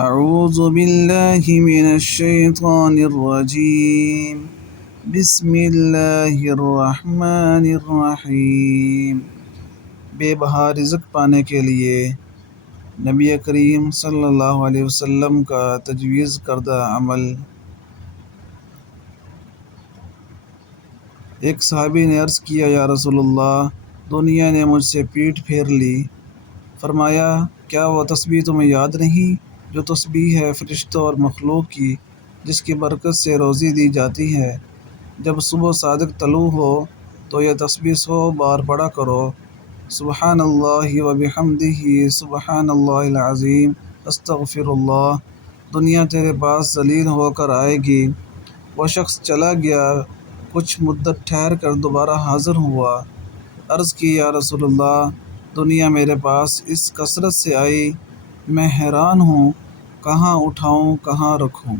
اعوذ باللہ من الشیطان الرجیم بسم اللہ الرحمن الرحیم۔ بے بہا رزق پانے کے لیے نبی کریم صلی اللہ علیہ وسلم کا تجویز کردہ عمل۔ ایک صحابی نے عرض کیا، یا رسول اللہ، دنیا نے مجھ سے پیٹھ پھیر لی۔ فرمایا، کیا وہ تسبیح تمہیں یاد نہیں جو تسبیح ہے فرشتوں اور مخلوق کی، جس کی برکت سے روزی دی جاتی ہے؟ جب صبح صادق طلوع ہو تو یہ تسبیح 100 بار پڑھا کرو، سبحان اللہ و بحمدہ، سبحان اللہ العظیم، استغفر اللہ۔ دنیا تیرے پاس ذلیل ہو کر آئے گی۔ وہ شخص چلا گیا، کچھ مدت ٹھہر کر دوبارہ حاضر ہوا۔ عرض کی، یا رسول اللہ، دنیا میرے پاس اس کثرت سے آئی، میں حیران ہوں، کہاں اٹھاؤں کہاں رکھوں؟